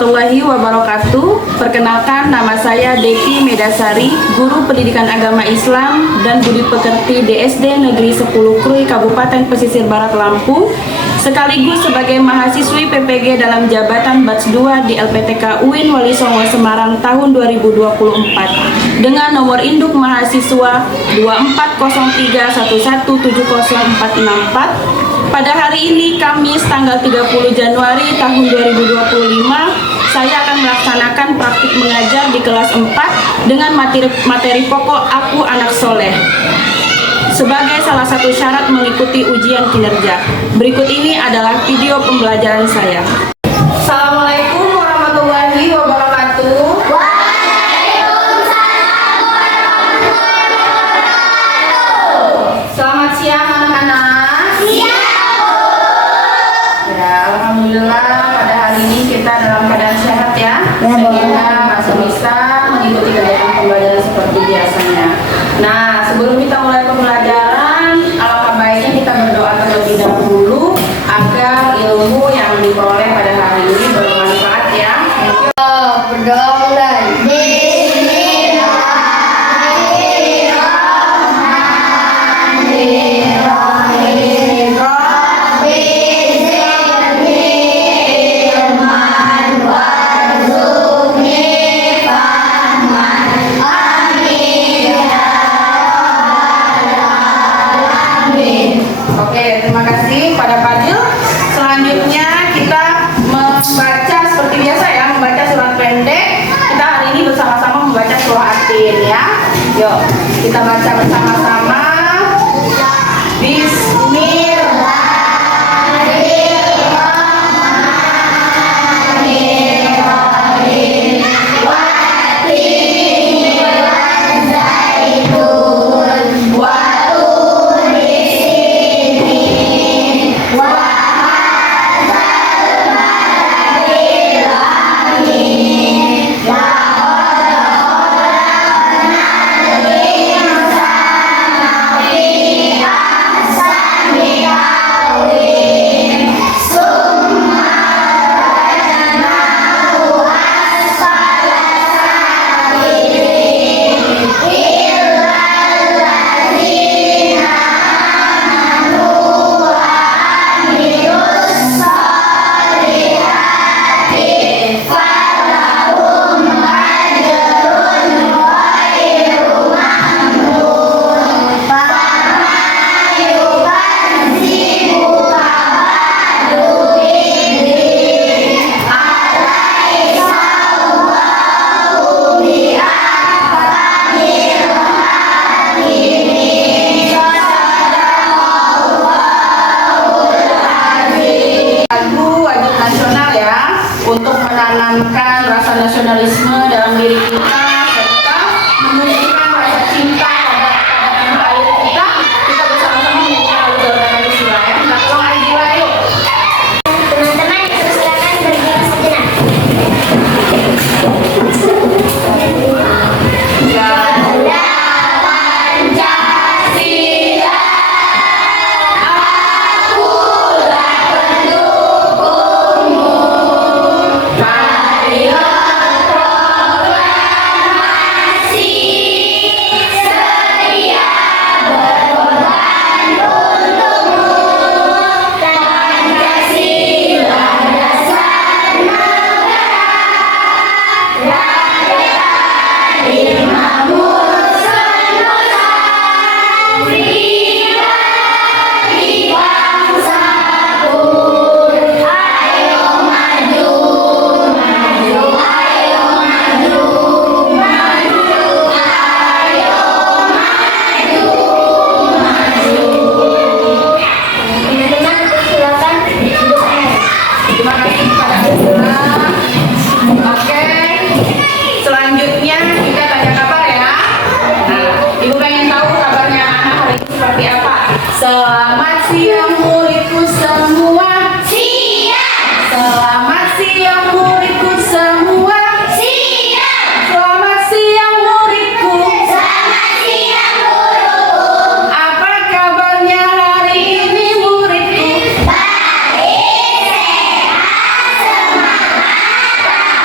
warahmatullahi wabarakatuh. Perkenalkan, nama saya Deki Medasari, Guru Pendidikan Agama Islam dan Budi Pekerti DSD Negeri 10 Krui, Kabupaten Pesisir Barat Lampung, sekaligus sebagai mahasiswi PPG dalam jabatan Batch 2 di LPTK UIN Wali Songo Semarang tahun 2024 dengan nomor induk mahasiswa 2403117044. Pada hari ini, Kamis tanggal 30 Januari tahun 2025, saya akan melaksanakan praktik mengajar di kelas 4 dengan materi pokok Aku Anak Soleh sebagai salah satu syarat mengikuti ujian kinerja. Berikut ini adalah video pembelajaran saya. Assalamualaikum warahmatullahi wabarakatuh. Selamat siang anak-anak. Alhamdulillah pada hari ini kita dalam keadaan sehat ya, sehingga masih bisa mengikuti kegiatan pembelajaran seperti biasanya. Nah, sebelum kita mulai pembelajaran, alangkah baiknya kita berdoa terlebih dahulu agar ilmu yang diperoleh pada hari ini bermanfaat ya. Berdoa mulai. Terima kasih pada Fadil. Selanjutnya kita membaca seperti biasa ya, membaca surat pendek. Kita hari ini bersama-sama membaca surah At-Tin ya. Yuk, kita baca bersama-sama. Untuk menanamkan rasa nasionalisme dalam diri kita serta menunjukkan rasa cinta pada tanah air kita bersama-sama menyanyikan lagu Garuda Sila ya. Nah, tolong Aidila yuk. Teman-teman silakan berdiri sejenak. Garuda Pancasila, akulah pendukungmu. Marilah proklamasi, sedia berkorban untukmu. Pancasila dasar negara, rakyat adil makmur sentosa, pribadi bangsaku. Ayo maju, maju, ayo maju, maju, ayo maju, maju. Teman-teman silakan duduk. Terima kasih kepada Aidila. Oke, selanjutnya kita tanya kabar ya. Nah, Ibu pengen tahu kabarnya anak hari ini seperti apa? Selamat siang muridku semua. Siap. Selamat siang muridku semua. Siap. Selamat siang muridku. Selamat siang guruku. Apa kabarnya hari ini muridku? Baik, sehat, semangat,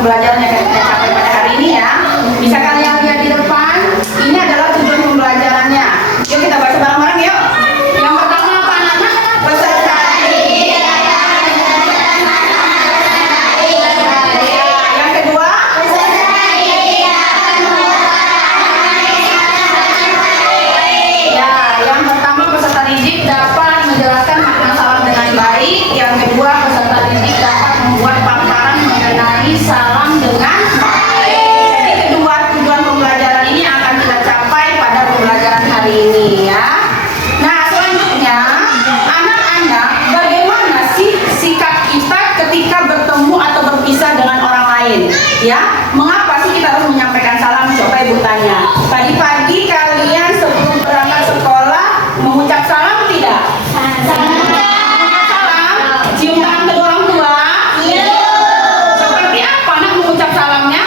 pembelajaran yang kita capai pada hari ini ya. Bisa kalian lihat di depan, ini adalah tujuan pembelajarannya. Yuk kita baca bareng-bareng yuk. Yang pertama apa anak-anak? Peserta didik. Yang kedua? Ya, yang pertama peserta didik dapat menjelaskan makna salam dengan baik. Yang kedua peserta didik dapat membuat paparan mengenai salam dengan baik. Jadi kedua tujuan pembelajaran ini akan kita capai pada pembelajaran hari ini ya. Nah selanjutnya anak-anak, bagaimana sih sikap kita ketika bertemu atau berpisah dengan orang lain? Ya, mengapa sih kita harus menyampaikan salam? Coba ibu tanya. Pagi-pagi kalian sebelum berangkat sekolah mengucap salam tidak? Salam. Cium tangan kedua orang tua. Seperti apa anak mengucap salamnya?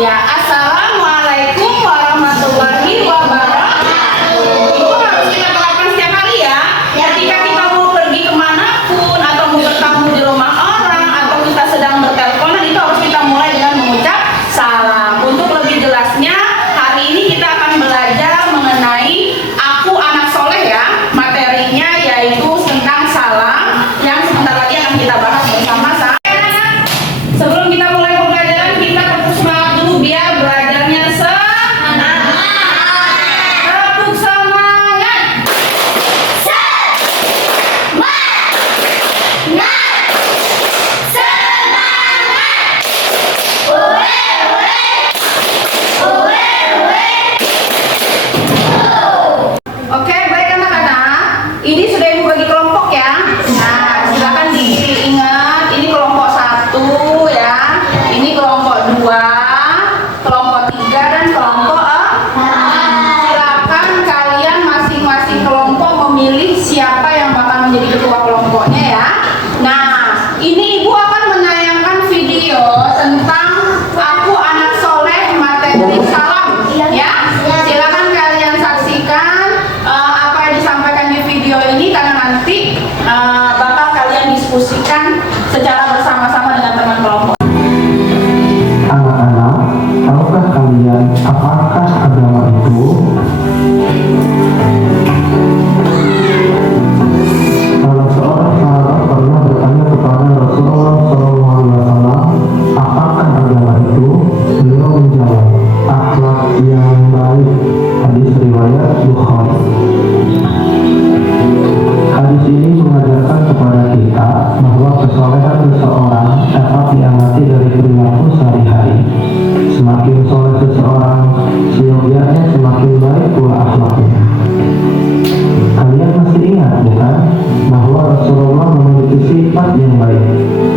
Ya, assalamualaikum warahmatullahi wabarakatuh. Itu harus kita terapkan setiap hari ya. Ketika kita mau pergi kemanapun atau mau bertamu di rumah orang atau kita sedang berteleponan, itu harus kita mulai dengan mengucap salam. Untuk lebih jelasnya, hari ini kita akan belajar mengenai aku anak soleh ya. Materinya yaitu tentang salam yang sebentar lagi akan kita bahas bersama-sama. Sebelum kita mulai pembelajaran, kita tepuk semangat dulu biar belajarnya semangat. Tepuk semangat. Oke, baik anak-anak. Ini sudah ibu bagi kelompok ya. Nah, silakan diingat. Ini kelompok 1 ya. Ini kelompok 2, kelompok 3 dan kelompok 4. Silakan kalian masing-masing kelompok memilih siapa yang bakal menjadi ketua kelompoknya ya. Nah, ini ibu akan menayangkan video tentang aku anak soleh materi salam ya. Silakan kalian saksikan apa yang disampaikan di video ini karena nanti bakal kalian diskusikan secara bersama-sama dengan teman kelompok. Anak-anak, tahukah kalian apakah agama itu? Salah seorang sahabat pernah bertanya kepada Rasulullah SAW, apakah agama itu? Beliau menjawab, akhlak yang baik. Hadis riwayat Bukhari. Hadis ini mengajarkan kepada kita bahwa kesolehan seseorang dapat diamati dari perilaku sehari-hari. Semakin soleh seseorang, seyogianya semakin baik pula akhlaknya. Kalian masih ingat bukan bahwa Rasulullah memiliki sifat yang baik?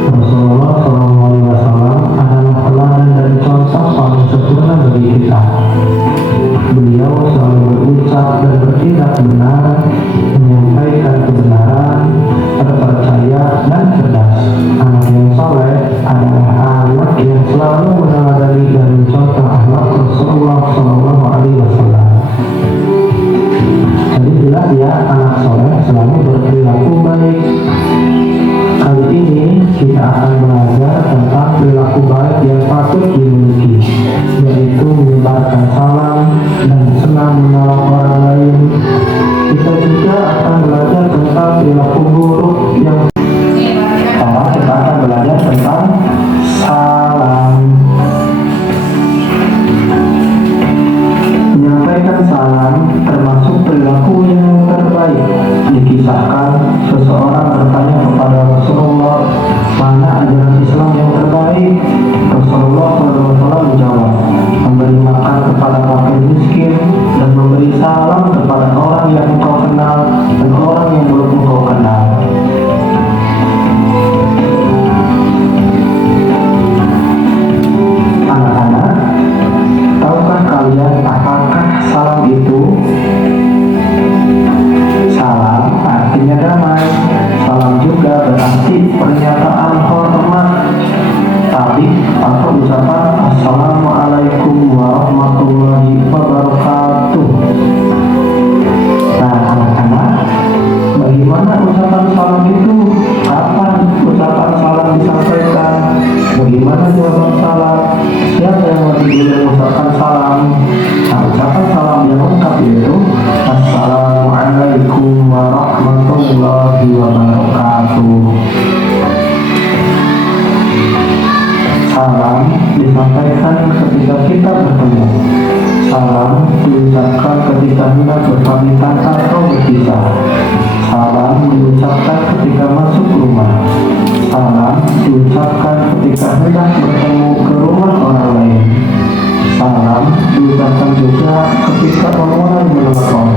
Rasulullah SAW adalah teladan dan contoh paling sempurna bagi kita. Beliau selalu berucap dan bertindak benar, menyampaikan kebenaran, terpercaya dan cerdas. Anak yang soleh adalah anak yang selalu meneladani dan mencontoh akhlak Rasulullah SAW. Jadi jelas ya, anak soleh selalu berperilaku baik. Kali ini kita akan belajar tentang perilaku baik yang patut dimiliki, yaitu menyebarkan salam dan senang menolong orang lain. Kita juga akan belajar tentang perilaku buruk yang pertama kita akan belajar tentang salam. Menyampaikan salam termasuk perilaku yang terbaik. Dikisahkan seseorang bertanya kepada Rasulullah, mana ajaran Islam yang terbaik? Rasulullah SAW menjawab, memberi makan kepada fakir miskin dan memberi salam kepada orang yang engkau kenal dan orang yang belum engkau kenal. apabila berpamitan atau berpisah. Salam diucapkan ketika masuk rumah. Salam diucapkan ketika hendak bertemu ke rumah orang lain. Salam diucapkan juga ketika memulai menelpon.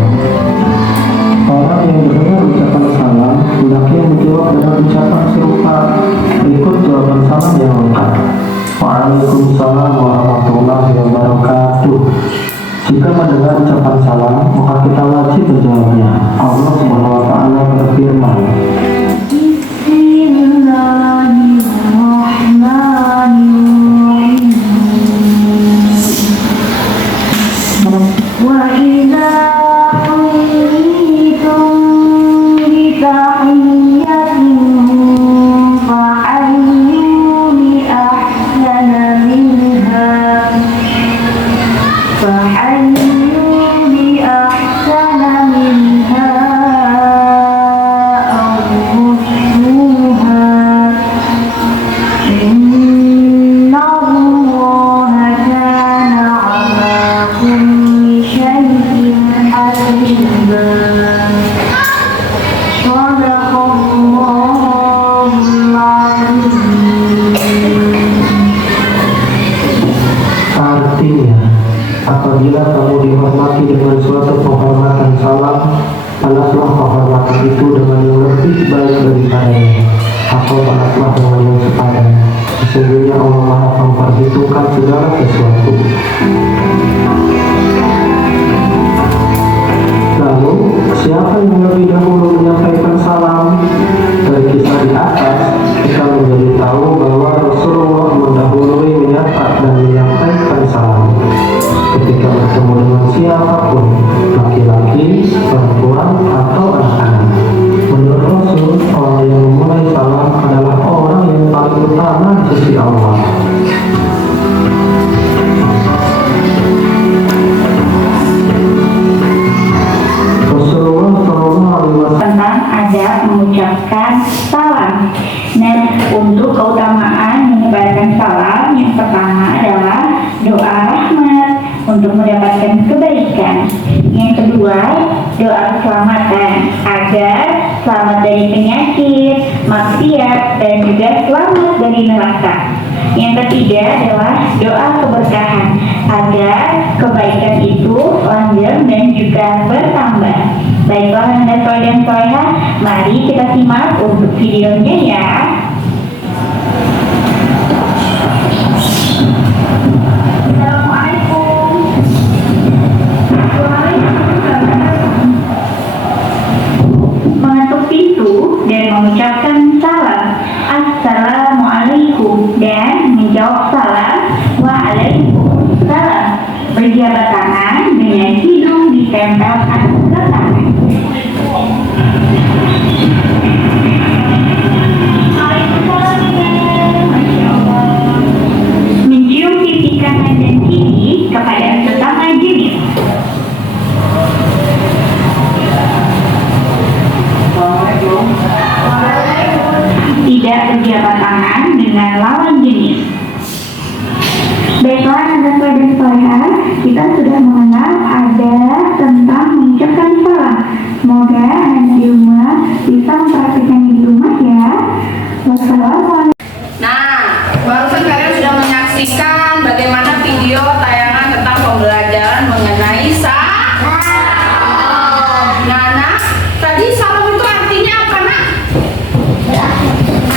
Orang yang mendengar ucapan salam hendaknya menjawab dengan ucapan serupa. Berikut jawaban salam yang lengkap. Waalaikumsalam warahmatullahi wabarakatuh. Jika mendengar ucapan salam, maka kita wajib menjawabnya. Allah Subhanahu wa taala berfirman, artinya, apabila kamu dihormati dengan suatu penghormatan salam, balaslah penghormatan itu dengan yang lebih baik daripadanya, atau balaslah dengan yang sepadan. Sesungguhnya Allah Maha memperhitungkan segala sesuatu. Lalu, siapa yang lebih dahulu menyampaikan salam? Dari kisah di atas, kita menjadi tahu bahwa Rasulullah mendahului menyapa dan menyampaikan salam ketika bertemu dengan siapapun, laki-laki, perempuan, atau anak-anak. Menurut Rasul, orang yang memulai salam adalah orang yang paling utama di sisi Allah. Tentang adab mengucapkan salam. Nah, untuk keutamaan menyebarkan salam, yang pertama adalah doa rahmat untuk mendapatkan kebaikan. Yang kedua, doa keselamatan agar selamat dari penyakit, maksiat, dan juga selamat dari neraka. Yang ketiga adalah doa keberkahan agar kebaikan itu langgeng dan juga bertambah. Baiklah Anda dan soleha, mari kita simak untuk videonya ya. Assalamualaikum. Mengetuk pintu dan mengucapkan salam. Assalamualaikum dan menjawab salam. Waalaikumsalam. Berjabat tangan dengan hidung ditempelkan ke tangan. Mencium pipi kanan dan kiri kepada sesama jenis. Tidak berjabat tangan dengan lawan jenis. Baiklah, Anda dan soleha, kita sudah mengenal ada tentang mengucapkan salam. Semoga Anda di rumah bisa mempraktikkannya di rumah ya. Wassalamualaikum. Nah, barusan kalian sudah menyaksikan bagaimana video tayangan tentang pembelajaran mengenai salam. Nah, tadi salam itu artinya apa, Nak?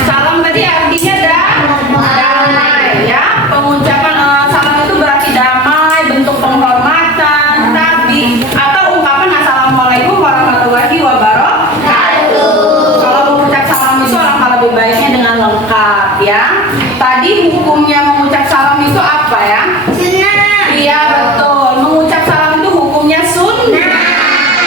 Salam tadi artinya damai, ya. Pengucapan salam itu berarti damai, bentuk penghormatan, tapi atau ungkapan assalamualaikum warahmatullahi wabarakatuh. Kalau mengucap salam itu alangkah lebih baiknya dengan lengkap, ya. Tadi hukumnya mengucap salam itu apa ya? Sunnah. Iya betul, mengucap salam itu hukumnya sunnah.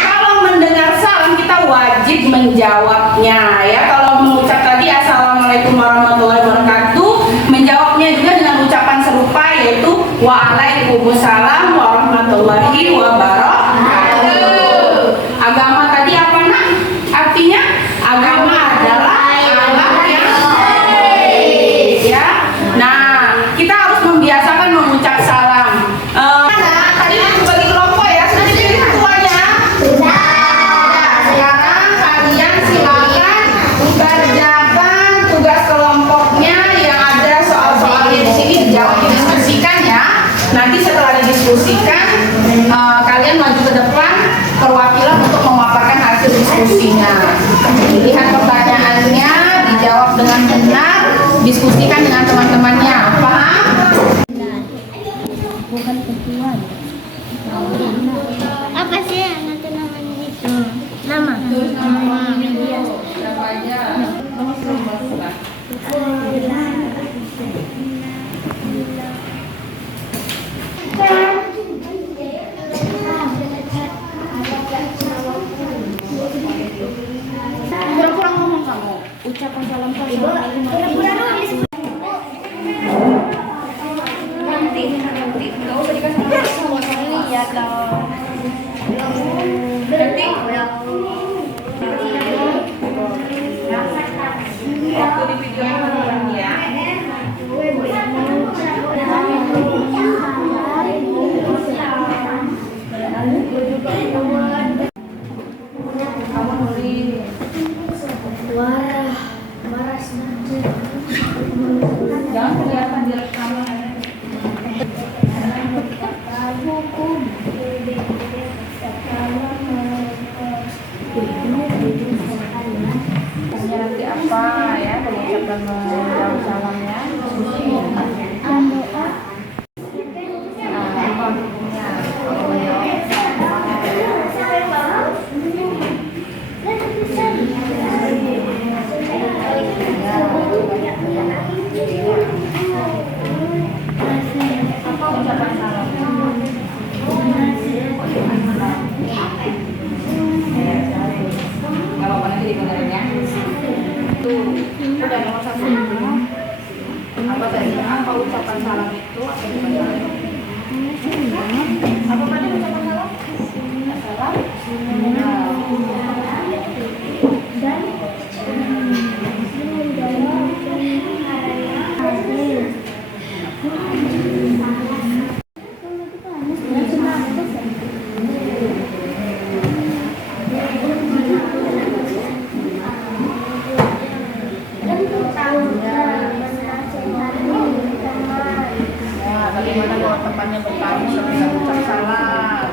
Kalau mendengar salam kita wajib menjawabnya, ya. Kalau mengucap tadi assalamualaikum warahmatullahi wabarakatuh, menjawabnya juga dengan ucapan serupa yaitu waalaikumsalam warahmatullahi wabarakatuh. Agama tadi apa, Nak? Artinya agama adalah alam yang baik, ya. Nah, kita harus membiasakan mengucap salam. Tadi bagi kelompok ya, sudah dipilih ketuanya. mendiskusikan, kalian maju ke depan perwakilan untuk memaparkan hasil diskusinya. Lihat pertanyaannya, dijawab dengan benar, diskusikan dengan teman-temannya. Paham? Apa sih yang nanti namanya itu? Nama. Pura-pura ngomong kamu. Ucapan salam nanti nggak usah dikasih nama ini ya dong. Nanti waktu di video ini ya. Kamu nulis jangan kelihatan di rekaman. Nanti apa ya pengucapan salamnya? Apa ucapan salam? Nggak apa-apa nanti dibenerin ya. Tuh, udah nomor 1. Apa tadi? Apa ucapan salam itu? Apa ucapan salam? Apa tadi ucapan salam? Salam. Bagaimana kalau temannya bertamu sambil ucap salam?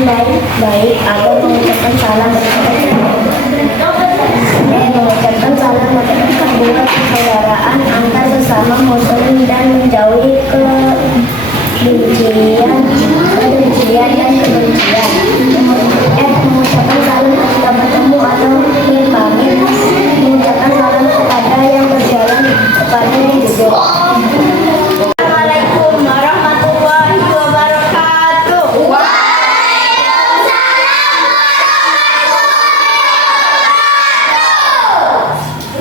baik-baik atau mengucapkan salam mengucapkan salam mempererat hubungan persaudaraan antar sesama muslim dan menjauhi kebencian dan kebencian. Mengucapkan salam ketika bertemu atau berpamit. Mengucapkan salam kepada yang berjalan kepada yang duduk. Assalamualaikum warahmatullahi wabarakatuh.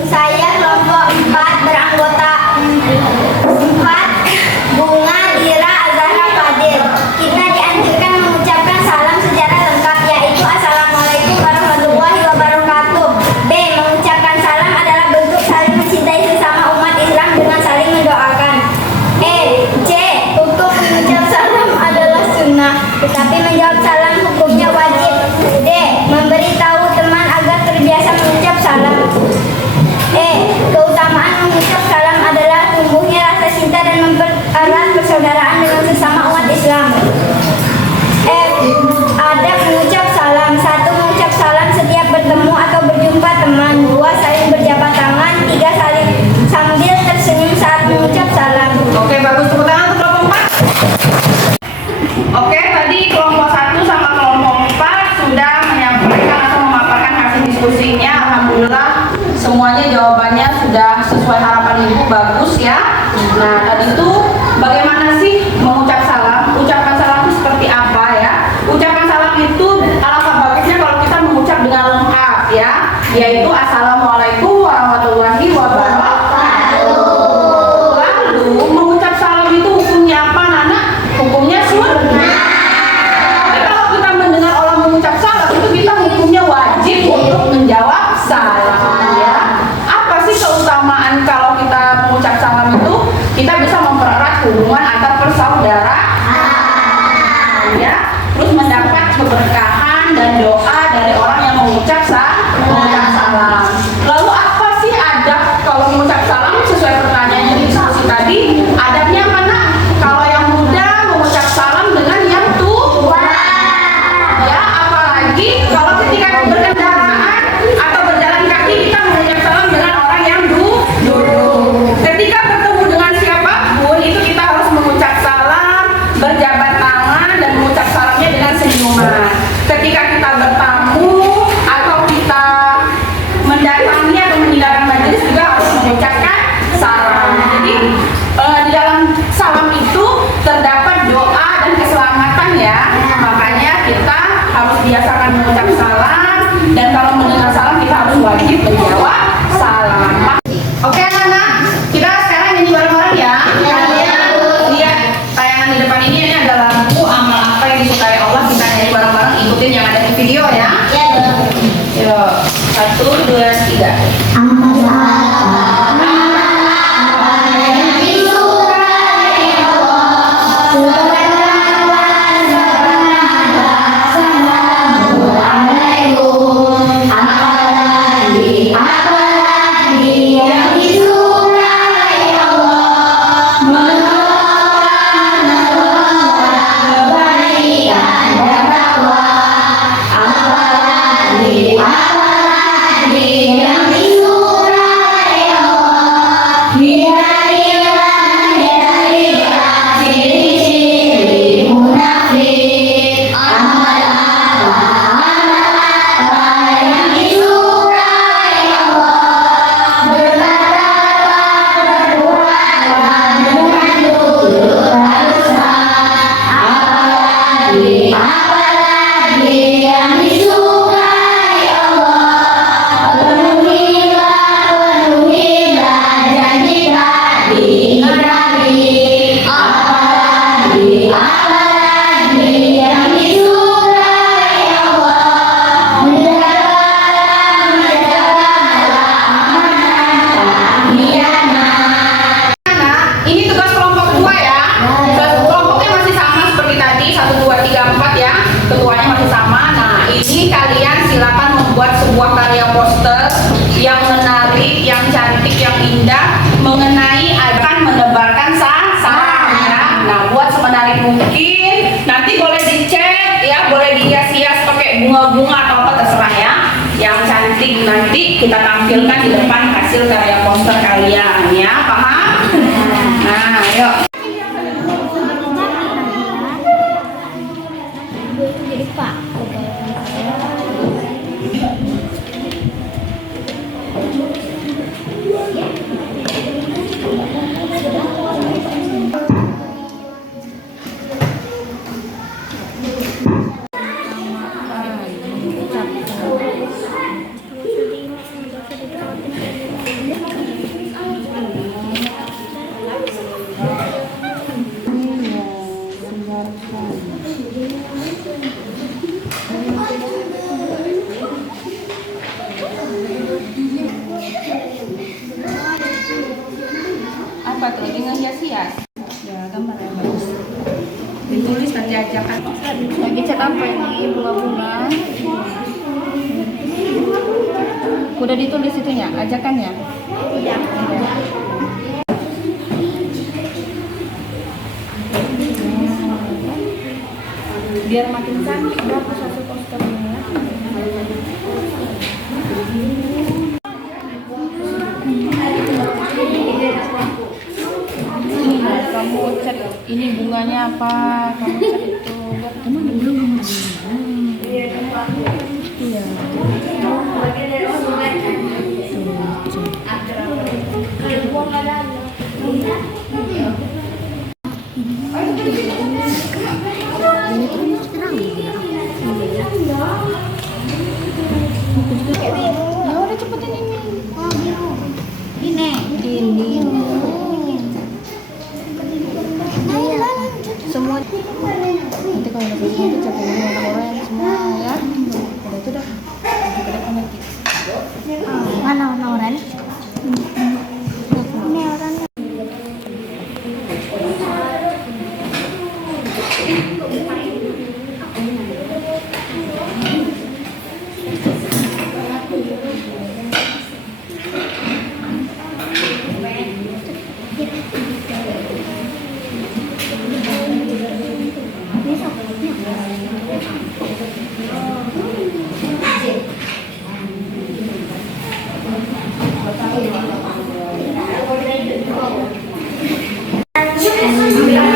Saya kelompok 4 beranggota 4 Bunga Dira Azhara Fadil. Kita dianjurkan mengucapkan salam secara lengkap, yaitu Assalamualaikum warahmatullahi wabarakatuh. B. Mengucapkan salam adalah bentuk saling mencintai sesama umat Islam dengan saling mendoakan. C. Hukum mengucap salam adalah sunnah, tetapi menjawab salam hukumnya wajib. D. Memberitahu teman agar terbiasa mengucap salam. Keutamaan mengucap salam adalah tumbuhnya rasa cinta dan mempererat persaudaraan dengan sesama umat Islam. Adab mengucap salam. 1. Mengucap salam setiap bertemu atau berjumpa teman. 2. Saling berjabat tangan. 3. Saling sambil tersenyum saat mengucap salam. Oke, bagus. Tepuk tangan untuk kelompok 4. Oke, tadi kelompok 1 sama kelompok 4 sudah menyampaikan atau memaparkan hasil diskusinya. Alhamdulillah semuanya jawabannya sudah sesuai harapan Ibu, bagus ya. Nah, tadi itu bagaimana sih mengucap salam? Ucapan salam itu seperti apa ya? Ucapan salam itu alangkah bagusnya kalau kita mengucap dengan lengkap ya, yaitu Assalamualaikum warahmatullahi wabarakatuh. Lalu mengucap salam itu hukumnya apa, Nana? Hukumnya sunnah. Tapi kalau kita mendengar orang mengucap salam itu kita hukumnya wajib untuk menjawab salam ya. Apa sih keutamaan kalau kita mengucap salam itu? Kita bisa mempererat hubungan antar persaudaraan ya. Terus mendapat keberkahan dan doa dari orang yang mengucap salam. Lalu apa sih adab kalau mengucap salam sesuai pertanyaan di diskusi tadi? Adabnya mana? Kalau yang muda mengucap salam dengan yang tua. Ya, apalagi kalau ketika berkendaraan atau berjalan kaki kita mengucap salam dengan orang yang duduk. Ketika bertemu dengan siapapun itu kita harus mengucap salam, berjabat tangan dan mengucap salamnya dengan senyuman. Ketika kita bertemu bunga atau apa terserah ya. Yang cantik nanti kita tampilkan di depan hasil karya poster kalian ya, paham? Nah, ayo. Jadi Pak. Apa tuh lagi ngehias-hias? Ya, gambar yang bagus. Ditulis nanti ajakan. Lagi cat apa ini? Bunga-bunga. Udah ditulis itunya, ajakannya? Iya. Biar makin cantik berapa satu posternya ya. Kamu cat ini bunganya apa? Kamu cat itu biar teman belum. Iya. Ya udah cepetin ini. Ini. Semua nanti kalau udah selesai itu cat ini warna oranye semua ya. Udah itu dah. Kita depan lagi. Mana warna oranye? Ini oranye.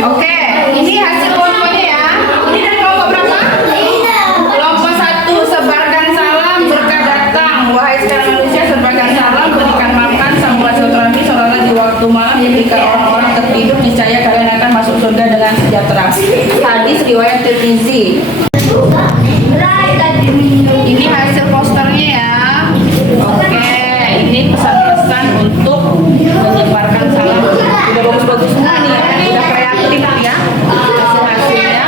Oke, ini hasil kelompoknya ya. Ini dari kelompok berapa? Kelompok 1, sebarkan salam berkah datang. Wahai sekalian manusia, sebarkan salam, berikan makan, sambunglah silaturahmi, sholatlah di waktu malam, ketika orang-orang tertidur, niscaya kalian akan masuk surga dengan sejahtera. Hadis riwayat Tirmizi. Ini hasil posternya ya. Oke, ini pesan-pesan untuk menyebarkan salam. Udah bagus-bagus semua nih ya. Udah kreatif ya. Hasil-hasilnya.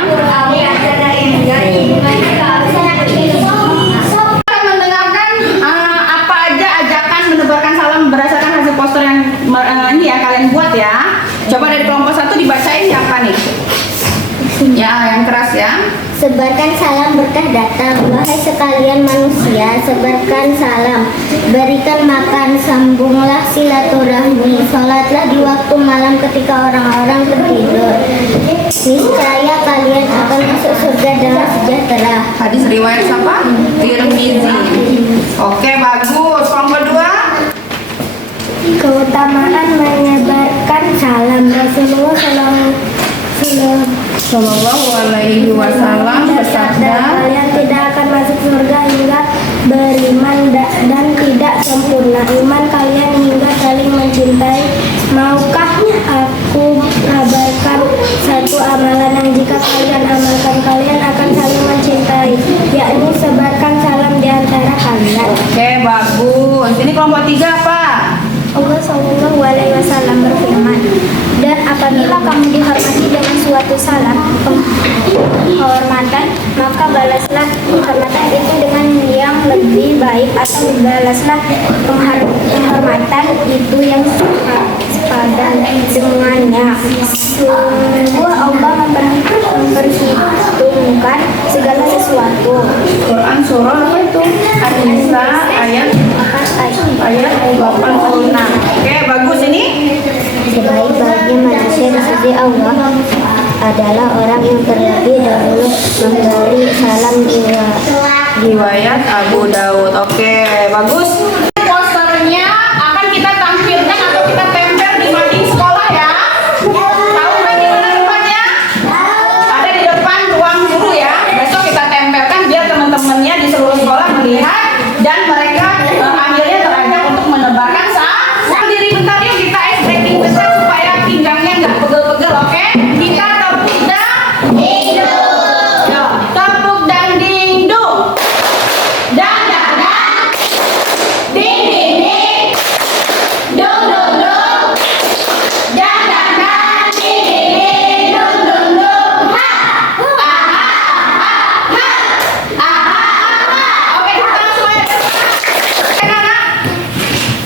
Kita mendengarkan apa aja ajakan menebarkan salam berdasarkan hasil poster yang ini ya kalian buat ya. Coba dari kelompok 1 dibacain siapa nih? Ya, yang keras ya. Sebarkan salam berkah datang. Wahai sekalian manusia, sebarkan salam, berikan makan, sambunglah silaturahmi, sholatlah di waktu malam ketika orang-orang tertidur. Niscaya kalian akan masuk surga dengan sejahtera. Hadis riwayat siapa? Tirmizi. Oke, bagus. Kelompok 2. Keutamaan menyebarkan salam. Rasulullah Sallallahu alaihi wasallam bersabda, kalian tidak akan masuk surga hingga beriman dan tidak sempurna iman kalian hingga saling mencintai. Maukah aku kabarkan satu amalan yang jika kalian amalkan kalian akan saling mencintai, yakni sebarkan salam di antara kalian. Oke, bagus. Ini kelompok 3 apa? Allah Shallallahu Alaihi Wasallam berfirman, dan apabila kamu dihormati dengan suatu salam penghormatan, maka balaslah penghormatan itu dengan yang lebih baik, atau balaslah penghormatan itu yang sepadan dengannya. Sungguh Allah memperhitungkan segala sesuatu. Quran surah apa itu? An-Nisa ayat 86. Oke, bagus ini. Sebaik-baiknya manusia di sisi Allah adalah orang yang terlebih dahulu memberi salam Riwayat Abu Daud. Oke, bagus. Posternya akan kita tampilkan atau kita tempel di mading sekolah ya. Tahu nggak di mana tempatnya? Ada di depan ruang guru ya. Besok kita tempelkan biar teman-temannya di seluruh sekolah melihat dan mereka akhirnya terajak untuk menebarkan berdiri bentar yuk, kita stretching besar supaya pinggangnya nggak pegel-pegel. Oke, kita tepuk dan dingdung. Yuk, tepuk dan dingdung. Dan dan dan ding ding ding dung dung dung dan dan dan ding ding ding dung dung dung ha ha ha ha ha. Oke, kita langsung aja. Anak-anak,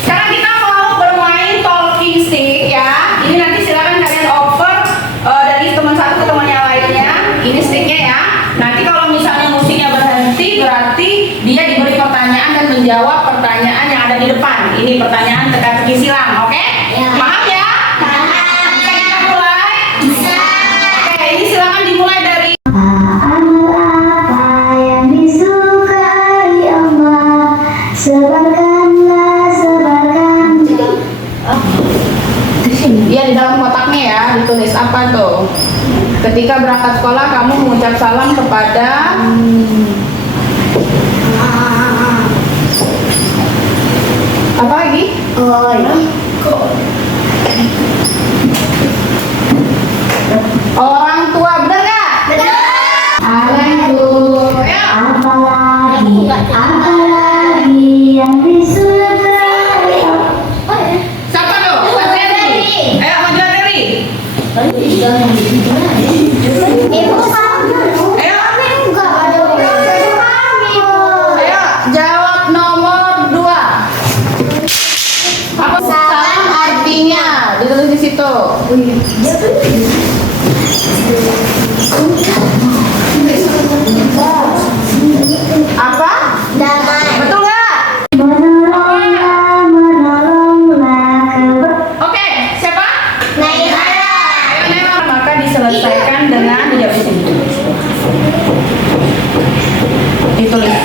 sekarang kita mau bermain talking stick ya. Ini nanti silakan kalian over dari teman satu ke teman yang lainnya. Ini sticknya ya. Nanti kalau misalnya musiknya berhenti, berarti dia diberi pertanyaan dan menjawab pertanyaan yang ada di depan. Ini pertanyaan teka-teki silang, oke? Paham ya? Bisa kita mulai? Bisa. Oke, ini silakan dimulai dari Amal apa yang disukai Allah, sebarkanlah, sebarkan. ya di dalam kotaknya ya, ditulis apa tuh? Ketika berangkat sekolah kamu mengucap salam kepada apa lagi? Orang tua, bener nggak? Apalagi yang disukai. Siapa tuh? Mas Ferry. Ayo maju Ferry. Ibu sama. Ayo. Enggak ada kami. Ayo jawab nomor 2. Apa salam artinya? Ditulis di situ. Apa? Damai. Betul nggak? Menolonglah, menolonglah. Oke, siapa? Naila. Ayo Nela. Maka diselesaikan dengan dijawab di sini. Ditulis.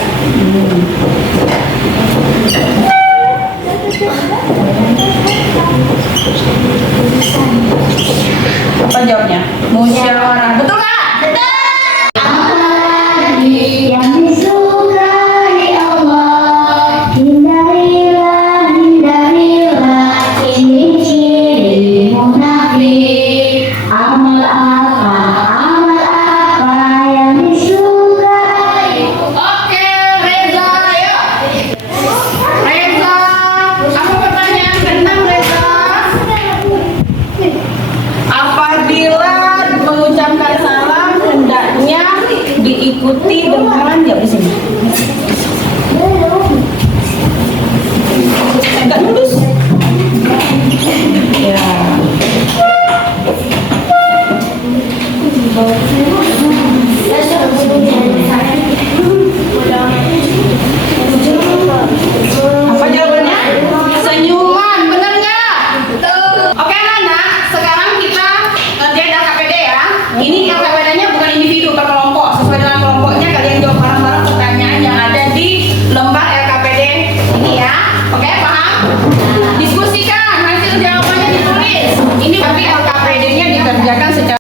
Apa jawabnya? Musyawarah. Betul nggak? Yang disukai Allah, hindarilah, hindarilah ini ciri munafik. Amal apa yang disukai. Oke, Reza, ayo. Reza, apa pertanyaan ke-6 Reza? Apabila mengucapkan salam hendaknya diikuti dengan jawab di sini. Enggak lulus. Ya. Apa jawabannya? Senyuman, bener nggak? Betul. Oke anak-anak, sekarang kita ngerjain LKPD ya. Ini LKPD-nya bukan individu atau kelompok. Sesuai dengan kelompoknya kalian jawab bareng-bareng pertanyaan yang ada di lembar LKPD ini ya. Oke, paham? Diskusikan, hasil jawabannya ditulis. Ini tapi LKPD-nya dikerjakan secara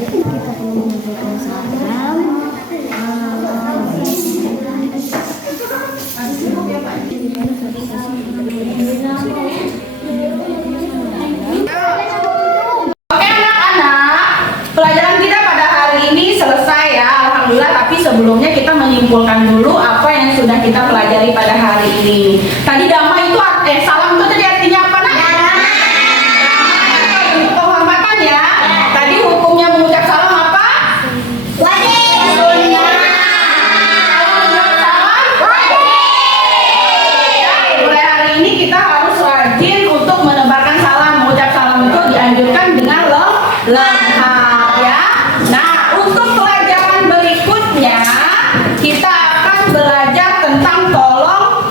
Kita perlu mengucapkan salam. Oke anak-anak, pelajaran kita pada hari ini selesai ya, alhamdulillah. Tapi sebelumnya kita menyimpulkan dulu apa yang sudah kita pelajari pada hari ini. Tadi damai itu salam itu tadi artinya apa nak? Bentuk penghormatan ya. Tadi hukumnya mengucap salam apa? Wajib. Sunnah. Kalau mengucap salam wajib. Ya, mulai hari ini kita harus rajin untuk menebarkan salam. Mengucap salam itu dianjurkan dengan lengkap ya. Nah, untuk pelajaran berikutnya kita akan belajar tentang tolong